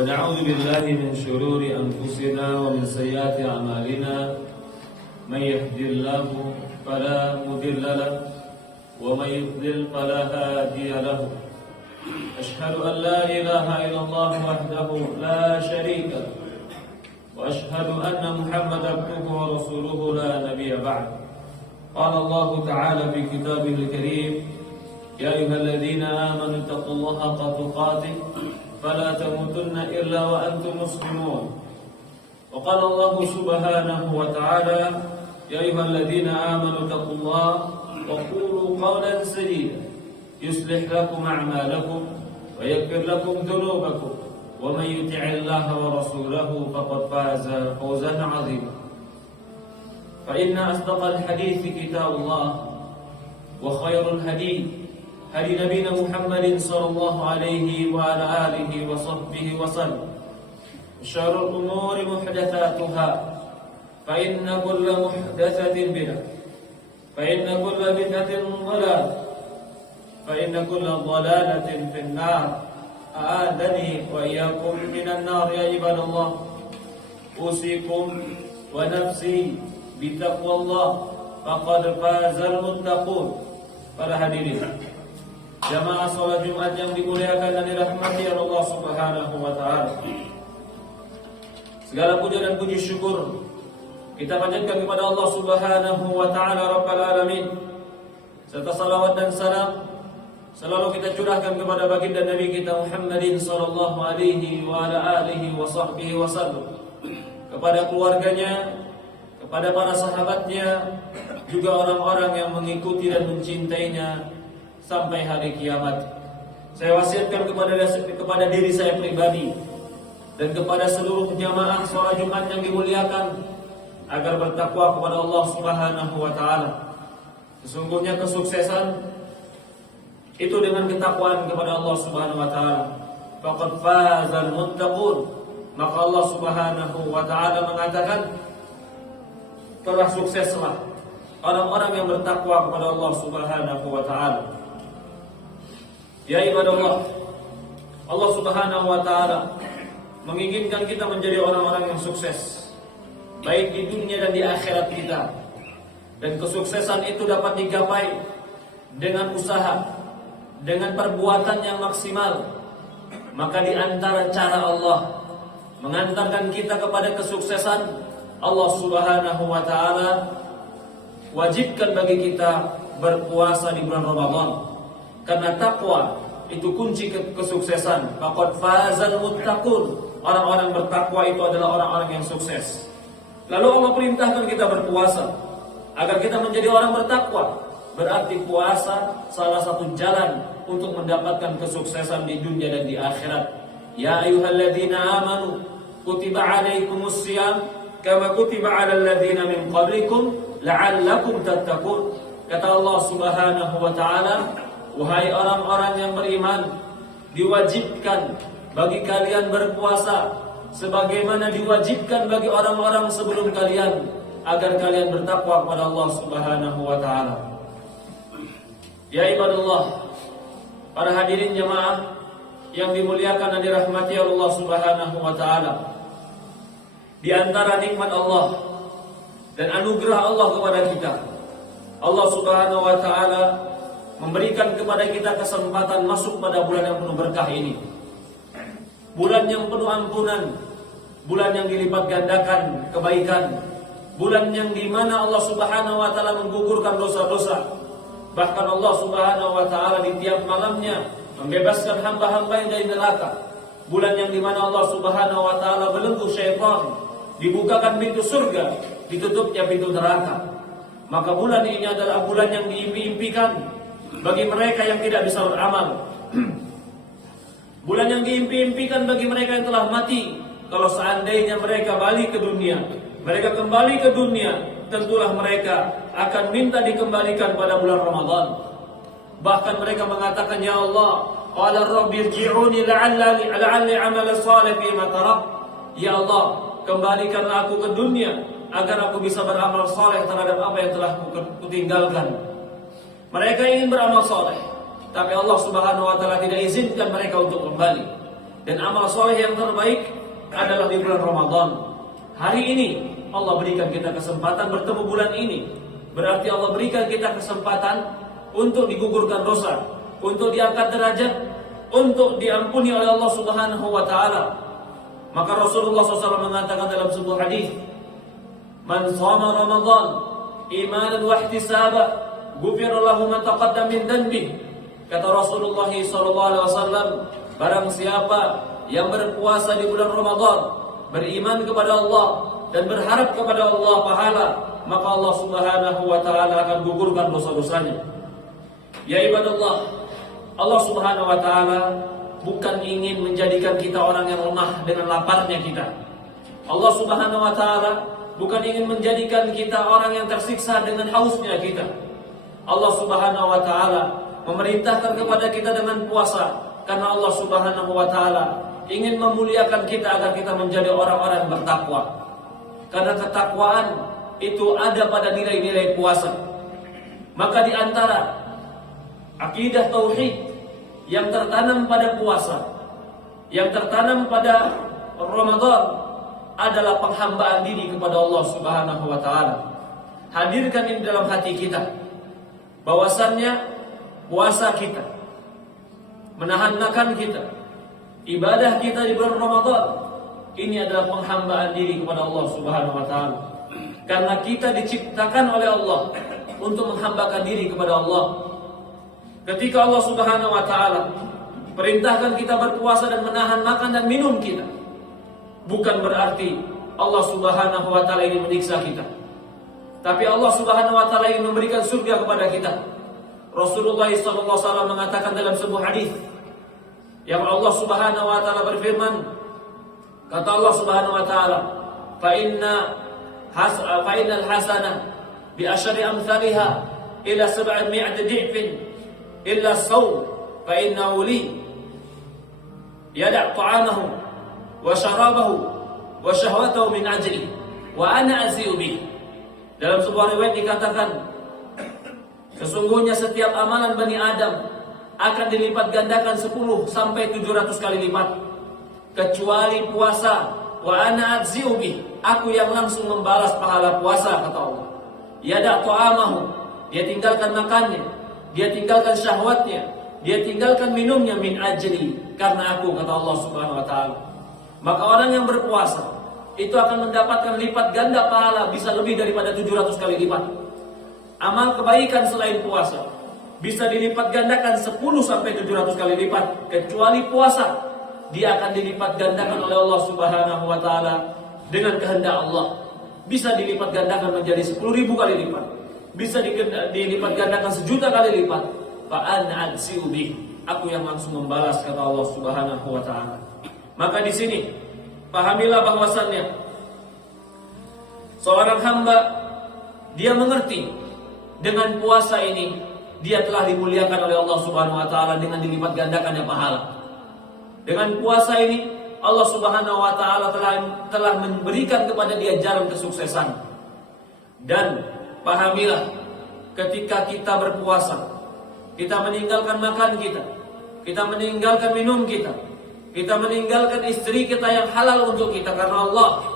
ونعوذ بالله من شرور أنفسنا ومن سيئات أعمالنا من يهدي الله فلا مضل له ومن يضلل فلا هادي له أشهد أن لا إله إلا الله وحده لا شريك له وأشهد أن محمدا عبده ورسوله لا نبي بعد قال الله تعالى في كتابه الكريم يا أيها الذين آمنوا اتقوا الله حق تقاته فلا تموتن إلا وأنتم مسلمون وقال الله سبحانه وتعالى يا أيها الذين آمنوا اتقوا الله وقولوا قولا سديدا يصلح لكم أعمالكم ويغفر لكم ذنوبكم ومن يطع الله ورسوله فقد فاز فوزا عظيما فإن أصدق الحديث كتاب الله وخير الهدي هدي نبينا محمد صلى الله عليه وعلى آله وصحبه وسلم وشر الأمور محدثاتها فإن كل محدثة بدعة فإن كل بدعة ضلالة فإن كل ضلالة في النار أعاذني وإياكم من النار يا عباد الله أوصيكم ونفسي بتقوى الله فقد فاز المتقون. Para hadirin jamaah salat Jumat yang dimuliakan dan dirahmati Allah Subhanahu wa taala. Segala puja dan puji syukur kita panjatkan kepada Allah Subhanahu wa taala Rabbul alamin. Serta salawat dan salam selalu kita curahkan kepada baginda Nabi kita Muhammadin sallallahu alaihi wa ala alihi wa sahbihi wasallam, kepada keluarganya, kepada para sahabatnya, juga orang-orang yang mengikuti dan mencintainya sampai hari kiamat. Saya wasiatkan kepada diri saya pribadi dan kepada seluruh jamaah salat Jumat yang dimuliakan agar bertakwa kepada Allah Subhanahu wa taala. Sesungguhnya kesuksesan itu dengan ketakwaan kepada Allah Subhanahu wa taala. Faqad fazal muttaqun. Maka Allah Subhanahu wa taala mengatakan telah sukseslah orang-orang yang bertakwa kepada Allah Subhanahu wa taala. Ya ibadallah, Allah Subhanahu wa taala menginginkan kita menjadi orang-orang yang sukses baik di dunia dan di akhirat kita. Dan kesuksesan itu dapat digapai dengan usaha, dengan perbuatan yang maksimal. Maka di antara cara Allah mengantarkan kita kepada kesuksesan, Allah Subhanahu wa taala wajibkan bagi kita berpuasa di bulan Ramadan. Karena takwa itu kunci kesuksesan. Faqad fazal muttaqun. Orang-orang bertakwa itu adalah orang-orang yang sukses. Lalu Allah perintahkan kita berpuasa agar kita menjadi orang bertakwa. Berarti puasa salah satu jalan untuk mendapatkan kesuksesan di dunia dan di akhirat. Ya ayyuhalladzina amanu kutiba alaikumus shiyam kama kutiba 'alal ladzina min qablikum la'allakum tattaqun. Kata Allah Subhanahu wa taala, wahai orang-orang yang beriman, diwajibkan bagi kalian berpuasa sebagaimana diwajibkan bagi orang-orang sebelum kalian agar kalian bertakwa kepada Allah Subhanahu wa taala. Ya ibadallah, para hadirin jemaah yang dimuliakan dan dirahmati Allah Subhanahu wa taala. Di antara nikmat Allah dan anugerah Allah kepada kita, Allah Subhanahu wa taala memberikan kepada kita kesempatan masuk pada bulan yang penuh berkah ini. Bulan yang penuh ampunan, bulan yang dilipat gandakan kebaikan, bulan yang dimana Allah Subhanahu wa taala menggugurkan dosa-dosa. Bahkan Allah Subhanahu wa taala di tiap malamnya membebaskan hamba-hamba yang dari neraka. Bulan yang dimana Allah Subhanahu wa taala belenggu syaitan, dibukakan pintu surga, ditutupnya pintu neraka. Maka bulan ini adalah bulan yang diimpi-impikan bagi mereka yang tidak bisa beramal. Bulan yang diimpi-impikan bagi mereka yang telah mati. Kalau seandainya mereka balik ke dunia, mereka kembali ke dunia, tentulah mereka akan minta dikembalikan pada bulan Ramadan. Bahkan mereka mengatakan, ya Allah, qala rabbi irji'uni la'alli amal salih fima tarak. Ya Allah, kembalikanlah aku ke dunia agar aku bisa beramal saleh terhadap apa yang telah kutinggalkan. Mereka ingin beramal saleh, tapi Allah Subhanahu wa taala tidak izinkan mereka untuk kembali. dan amal soleh yang terbaik adalah di bulan Ramadan. Hari ini Allah berikan kita kesempatan bertemu bulan ini. Berarti Allah berikan kita kesempatan untuk digugurkan dosa, untuk diangkat derajat, untuk diampuni oleh Allah Subhanahu wa taala. Maka Rasulullah SAW mengatakan dalam sebuah hadis, "Man shama Ramadan imanan wa ihtisaba, ghufira lahu ma taqaddama min dhanbi." Kata Rasulullah SAW, barang siapa yang berpuasa di bulan Ramadan, beriman kepada Allah dan berharap kepada Allah pahala, maka Allah Subhanahu wa taala akan gugurkan dosa-dosanya. Ya ibadallah, Allah Subhanahu wa taala bukan ingin menjadikan kita orang yang lemah dengan laparnya kita. Allah Subhanahu wa taala bukan ingin menjadikan kita orang yang tersiksa dengan hausnya kita. Allah Subhanahu wa taala memerintahkan kepada kita dengan puasa karena Allah Subhanahu wa taala ingin memuliakan kita agar kita menjadi orang-orang yang bertakwa. Karena ketakwaan itu ada pada nilai-nilai puasa. Maka di antara akidah tauhid yang tertanam pada puasa, yang tertanam pada Ramadan adalah penghambaan diri kepada Allah Subhanahu wa taala. Hadirkan ini dalam hati kita, bahwasannya puasa kita, menahan makan kita, ibadah kita di bulan Ramadan ini adalah penghambaan diri kepada Allah Subhanahu wa taala. Karena kita diciptakan oleh Allah untuk menghambakan diri kepada Allah. Ketika Allah Subhanahu wa taala perintahkan kita berpuasa dan menahan makan dan minum kita, bukan berarti Allah Subhanahu wa taala ingin menyiksa kita. Tapi Allah Subhanahu wa taala ingin memberikan surga kepada kita. Rasulullah SAW mengatakan dalam sebuah hadis yang Allah Subhanahu wa taala berfirman, kata Allah Subhanahu wa taala, fa innal hasanah bi asyri amsalha ila 700 dhifin illa as-sawm fa innahu li yada' ta'amahu wa syarabahu wa syahwatahu min ajli wa ana azi'u bih. Dalam sebuah riwayat dikatakan, sesungguhnya setiap amalan Bani Adam akan dilipat gandakan 10 sampai 700 kali lipat, kecuali puasa. Wa ana azi'u bih, aku yang langsung membalas pahala puasa, kata Allah. Yada' ta'amahu, dia tinggalkan makannya, dia tinggalkan syahwatnya, dia tinggalkan minumnya min ajli, karena aku, kata Allah Subhanahu wa taala. Maka orang yang berpuasa itu akan mendapatkan lipat ganda pahala bisa lebih daripada 700 kali lipat. Amal kebaikan selain puasa bisa dilipat gandakan 10 sampai 700 kali lipat, kecuali puasa. Dia akan dilipat gandakan oleh Allah Subhanahu wa taala dengan kehendak Allah. Bisa dilipat gandakan menjadi 10.000 kali lipat, bisa dilipat gandakan 1.000.000 kali lipat. Fa ana azi'u bih, aku yang langsung membalas, kata Allah Subhanahu wa taala. Maka di sini pahamilah bahwasannya seorang hamba dia mengerti dengan puasa ini dia telah dimuliakan oleh Allah Subhanahu wa taala dengan dilipat gandakannya pahala. Dengan puasa ini Allah Subhanahu wa taala telah memberikan kepada dia jalan kesuksesan. Dan pahamilah, ketika kita berpuasa, kita meninggalkan makan kita meninggalkan minum kita meninggalkan istri kita yang halal untuk kita karena Allah,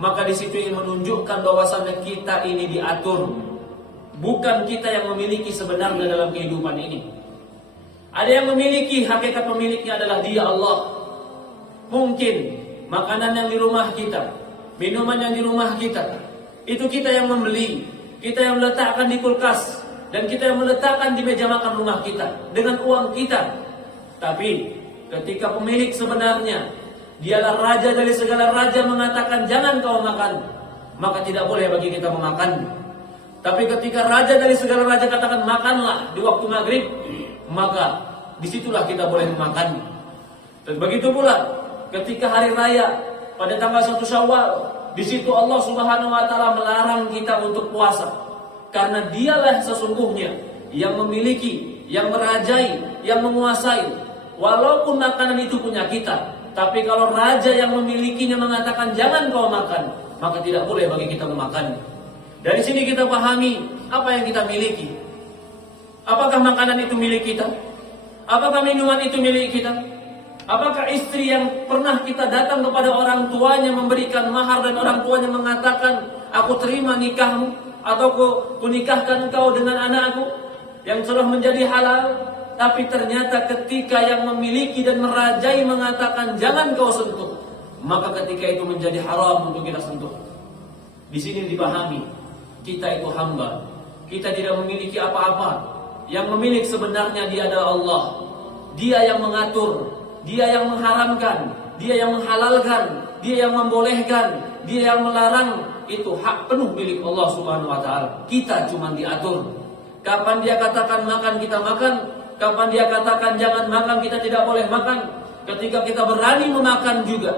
maka di situ ingin menunjukkan bahwasannya kita ini diatur. Bukan kita yang memiliki sebenarnya dalam kehidupan ini. Ada yang memiliki, hakikat pemiliknya adalah Dia, Allah. Mungkin makanan yang di rumah kita, minuman yang di rumah kita, itu kita yang membeli, kita yang meletakkan di kulkas, dan kita yang meletakkan di meja makan rumah kita dengan uang kita. Tapi ketika pemilik sebenarnya dialah raja dari segala raja mengatakan jangan kau makan, maka tidak boleh bagi kita memakan. Tapi ketika raja dari segala raja katakan makanlah di waktu maghrib, maka disitulah kita boleh memakan. Dan begitu pula ketika hari raya pada tanggal 1 Syawal, di situ Allah Subhanahu wa taala melarang kita untuk puasa. Karena dialah sesungguhnya yang memiliki, yang merajai, yang menguasai. Walaupun makanan itu punya kita, tapi kalau raja yang memilikinya mengatakan jangan kau makan, maka tidak boleh bagi kita memakannya. Dari sini kita pahami apa yang kita miliki. Apakah makanan itu milik kita? Apakah minuman itu milik kita? Apakah istri yang pernah kita datang kepada orang tuanya memberikan mahar dan orang tuanya mengatakan, aku terima nikahmu atau ku nikahkan engkau dengan anakku yang sudah menjadi halal, tapi ternyata ketika yang memiliki dan merajai mengatakan jangan kau sentuh, maka ketika itu menjadi haram untuk kita sentuh. Di sini dipahami, kita itu hamba, kita tidak memiliki apa-apa. Yang memiliki sebenarnya Dia adalah Allah. Dia yang mengatur, Dia yang mengharamkan, Dia yang menghalalkan, Dia yang membolehkan, Dia yang melarang. Itu hak penuh milik Allah Subhanahu wa taala. Kita cuma diatur. Kapan Dia katakan makan, kita makan. Kapan Dia katakan jangan makan, kita tidak boleh makan. Ketika kita berani memakan juga,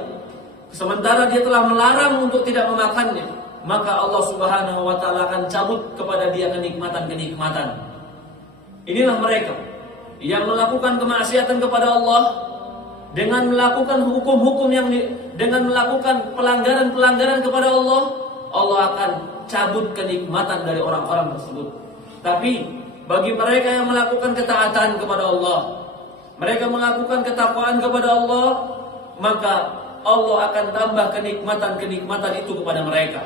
sementara Dia telah melarang untuk tidak memakannya, maka Allah Subhanahu wa taala akan cabut kepada dia kenikmatan-kenikmatan. Inilah mereka yang melakukan kemaksiatan kepada Allah dengan melakukan hukum-hukum dengan melakukan pelanggaran-pelanggaran kepada Allah. Allah akan cabut kenikmatan dari orang-orang tersebut. Tapi bagi mereka yang melakukan ketaatan kepada Allah, mereka melakukan ketakwaan kepada Allah, maka Allah akan tambah kenikmatan-kenikmatan itu kepada mereka.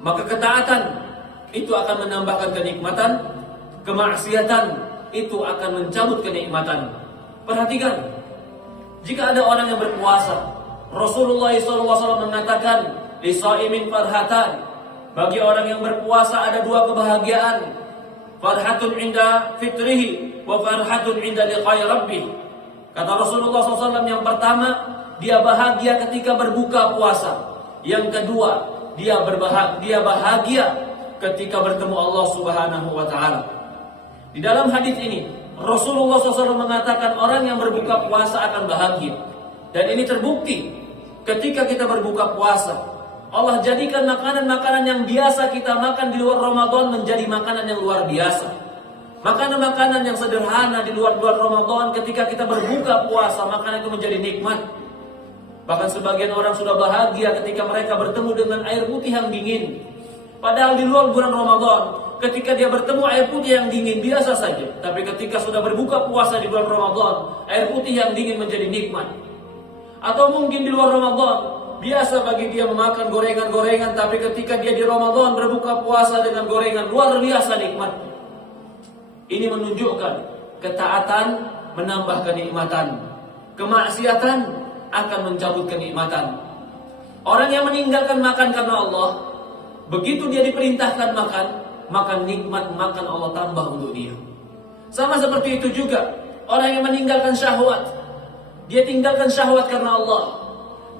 Maka ketaatan itu akan menambahkan kenikmatan, kemaksiatan itu akan mencabut kenikmatan. Perhatikan, jika ada orang yang berpuasa, Rasulullah SAW mengatakan, "Lisaimin farhatan." Bagi orang yang berpuasa ada dua kebahagiaan, farhatun inda fitrihi wa farhatun inda liqai rabbih. Kata Rasulullah SAW, yang pertama, dia bahagia ketika berbuka puasa. Yang kedua, dia bahagia ketika bertemu Allah Subhanahu wa taala. Di dalam hadis ini, Rasulullah SAW mengatakan orang yang berbuka puasa akan bahagia. Dan ini terbukti ketika kita berbuka puasa. Allah jadikan makanan-makanan yang biasa kita makan di luar Ramadan menjadi makanan yang luar biasa. Makanan-makanan yang sederhana di luar Ramadan, ketika kita berbuka puasa, makanan itu menjadi nikmat. Bahkan sebagian orang sudah bahagia ketika mereka bertemu dengan air putih yang dingin. Padahal di luar bulan Ramadan, ketika dia bertemu air putih yang dingin biasa saja. Tapi ketika sudah berbuka puasa di bulan Ramadan, air putih yang dingin menjadi nikmat. Atau mungkin di luar Ramadan, biasa bagi dia memakan gorengan-gorengan, tapi ketika dia di Ramadan berbuka puasa dengan gorengan, luar biasa nikmat. Ini menunjukkan ketaatan menambah kenikmatan, kemaksiatan akan mencabut kenikmatan. Orang yang meninggalkan makan karena Allah, begitu dia diperintahkan makan, maka nikmat makan Allah tambah untuk dia. Sama seperti itu juga orang yang meninggalkan syahwat, dia tinggalkan syahwat karena Allah,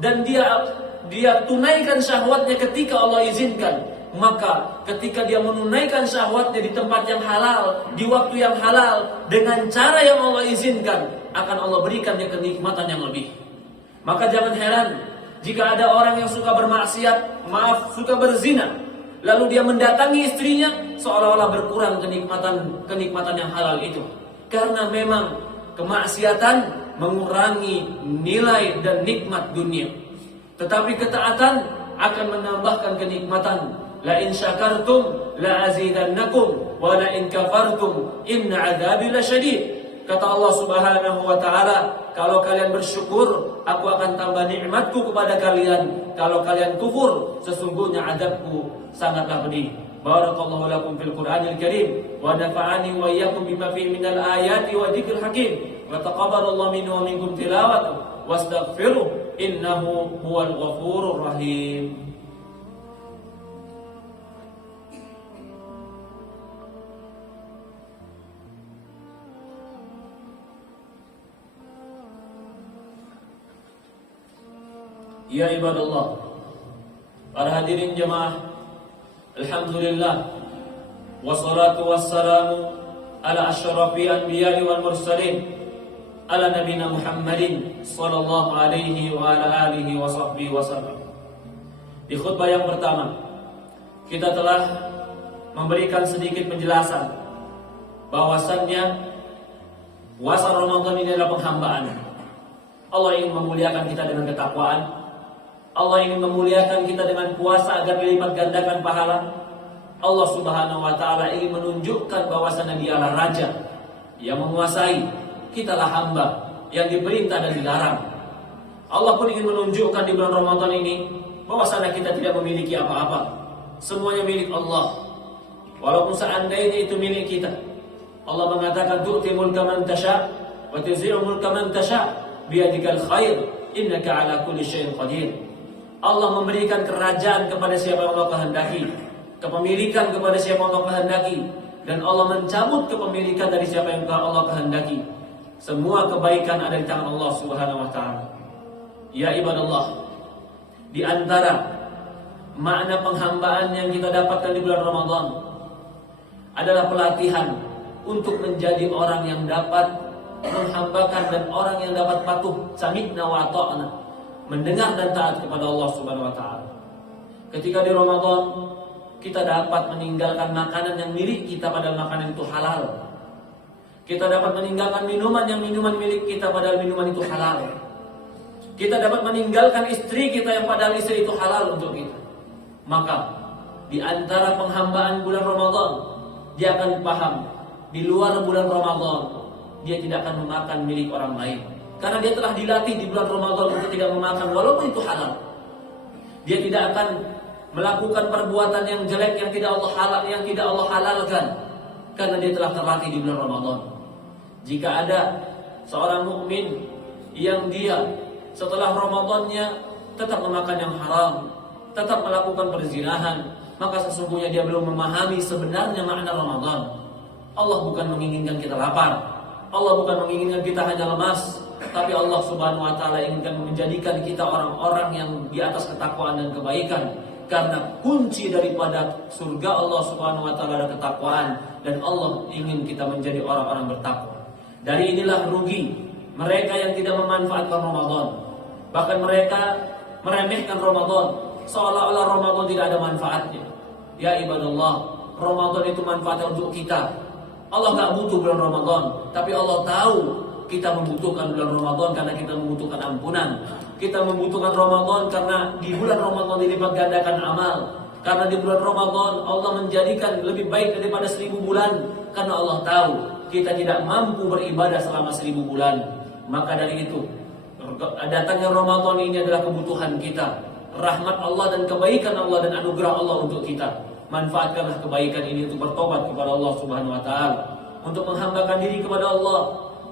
dan dia tunaikan syahwatnya ketika Allah izinkan. Maka ketika dia menunaikan syahwatnya di tempat yang halal, di waktu yang halal, dengan cara yang Allah izinkan, akan Allah berikan dia kenikmatan yang lebih. Maka jangan heran jika ada orang yang suka bermaksiat, suka berzina, lalu dia mendatangi istrinya, seolah-olah berkurang kenikmatan yang halal itu. Karena memang kemaksiatan mengurangi nilai dan nikmat dunia. Tetapi ketaatan akan menambahkan kenikmatan. La in syakartum la azidannakum wa la in kafartum inna adzabi lasyadid. Kata Allah Subhanahu wa taala, kalau kalian bersyukur, aku akan tambah nikmatku kepada kalian. Kalau kalian kufur, sesungguhnya adabku sangatlah pedih. Barakallahu lakum fil Qur'anil Karim wa nafa'ani wa iyyakum bima fihi minal ayati wa dzikril hakim. Wa taqabbalallahu minni wa minkum tilawatahu wastaghfiruh innahu huwal ghafurur rahim. Ya ibadallah, para hadirin jemaah, alhamdulillah, wassalatu wassalamu ala asyrafi anbiya'i wal mursalin, ala nabiyina Muhammadin sallallahu alaihi wa ala alihi wa sahbihi wasallam. Di khutbah yang pertama, kita telah memberikan sedikit penjelasan bahwasannya puasa Ramadan ini adalah penghambaan. Allah ingin memuliakan kita dengan ketakwaan. Allah ingin memuliakan kita dengan puasa agar dilipat gandakan pahala. Allah Subhanahu wa taala ingin menunjukkan bahwasanya Dialah raja yang menguasai. kitalah hamba yang diperintah dan dilarang. Allah pun ingin menunjukkan di bulan Ramadan ini bahwasanya kita tidak memiliki apa-apa. Semuanya milik Allah. Walaupun seandainya itu milik kita. Allah mengatakan tu'ti mulka man tasha' wa tuzi'u mulka man tasha' biyadikal khair innaka ala kulli syai'in qadir. Allah memberikan kerajaan kepada siapa yang Allah kehendaki, kepemilikan kepada siapa yang Allah kehendaki, dan Allah mencabut kepemilikan dari siapa yang Allah kehendaki. Semua kebaikan ada di tangan Allah Subhanahu wa taala. Ya ibadallah, di antara makna penghambaan yang kita dapatkan di bulan Ramadan adalah pelatihan untuk menjadi orang yang dapat menghambakan dan orang yang dapat patuh, sami'na wa ata'na, mendengar dan taat kepada Allah Subhanahu wa taala. Ketika di Ramadan kita dapat meninggalkan makanan yang milik kita padahal makanan itu halal. Kita dapat meninggalkan minuman yang minuman milik kita padahal minuman itu halal. Kita dapat meninggalkan istri kita yang padahal istri itu halal untuk kita. Maka di antara penghambaan bulan Ramadan, dia akan paham di luar bulan Ramadan dia tidak akan memakan milik orang lain. Karena dia telah dilatih di bulan Ramadan untuk tidak memakan walaupun itu halal. Dia tidak akan melakukan perbuatan yang jelek yang tidak Allah halalkan karena dia telah terlatih di bulan Ramadan. Jika ada seorang mukmin yang dia setelah Ramadannya tetap memakan yang haram, tetap melakukan perzinahan, maka sesungguhnya dia belum memahami sebenarnya makna Ramadan. Allah bukan menginginkan kita lapar, Allah bukan menginginkan kita hanya lemas, tapi Allah Subhanahu wa taala inginkan menjadikan kita orang-orang yang di atas ketakwaan dan kebaikan. Karena kunci daripada surga Allah Subhanahu wa taala adalah ketakwaan, dan Allah ingin kita menjadi orang-orang bertakwa. Dari inilah rugi mereka yang tidak memanfaatkan Ramadan. Bahkan mereka meremehkan Ramadan, seolah-olah Ramadan tidak ada manfaatnya. Ya ibadallah, Ramadan itu manfaatnya untuk kita. Allah gak butuh bulan Ramadan, tapi Allah tahu kita membutuhkan bulan Ramadan karena kita membutuhkan ampunan. Kita membutuhkan Ramadan karena di bulan Ramadan dilipat gandakan amal. Karena di bulan Ramadan Allah menjadikan lebih baik daripada 1000 bulan. Karena Allah tahu kita tidak mampu beribadah selama 1000 bulan. Maka dari itu datangnya Ramadan ini adalah kebutuhan kita, rahmat Allah dan kebaikan Allah dan anugerah Allah untuk kita. Manfaatkanlah kebaikan ini untuk bertobat kepada Allah Subhanahu wa taala, untuk menghambakan diri kepada Allah,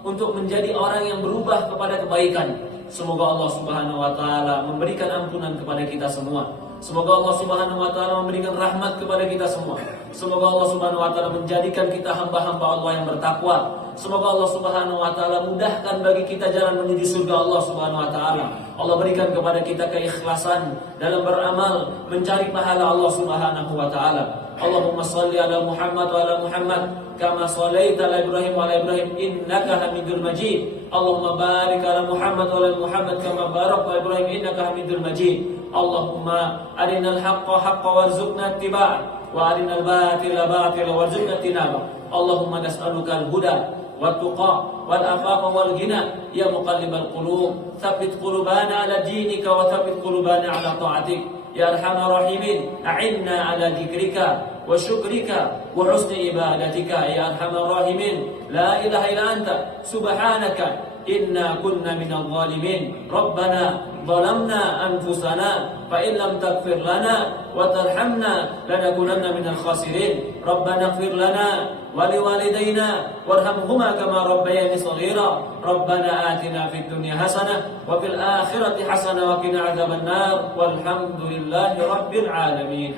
untuk menjadi orang yang berubah kepada kebaikan. Semoga Allah Subhanahu wa taala memberikan ampunan kepada kita semua. Semoga Allah Subhanahu wa taala memberikan rahmat kepada kita semua. Semoga Allah Subhanahu wa taala menjadikan kita hamba-hamba Allah yang bertakwa. Semoga Allah Subhanahu wa taala mudahkan bagi kita jalan menuju surga Allah Subhanahu wa taala. Allah berikan kepada kita keikhlasan dalam beramal, mencari pahala Allah Subhanahu wa taala. Allahumma shalli ala Muhammad wa ala Muhammad kama shallaita ala Ibrahim wa ala Ibrahim innaka Hamidul Majid. Allahumma barik ala Muhammad wa ala Muhammad kama barakta ala Ibrahim innaka Hamidul Majid. Allahumma arinal haqqa haqqan warzuqna ittiba'ah wa arinal batila batila warzuqna tinaba. Allahumma nas'aluka al-huda والتقى والعفاف والغنى يا مقلب القلوب ثبت قلوبنا على دينك وثبت قلوبنا على طاعتك يا أرحم الراحمين أعنا على ذكرك وشكرك وحسن عبادتك يا أرحم الراحمين لا إله إلا أنت سبحانك إنا كنا من الظالمين ربنا ظلمنا أنفسنا فإن لم تغفر لنا وترحمنا لنكونن من الخاسرين ربنا اغفر لنا ولوالدينا وارحمهما كما ربياني صغيرا ربنا آتنا في الدنيا حسنة وفي الآخرة حسنة وقنا عذاب النار والحمد لله رب العالمين.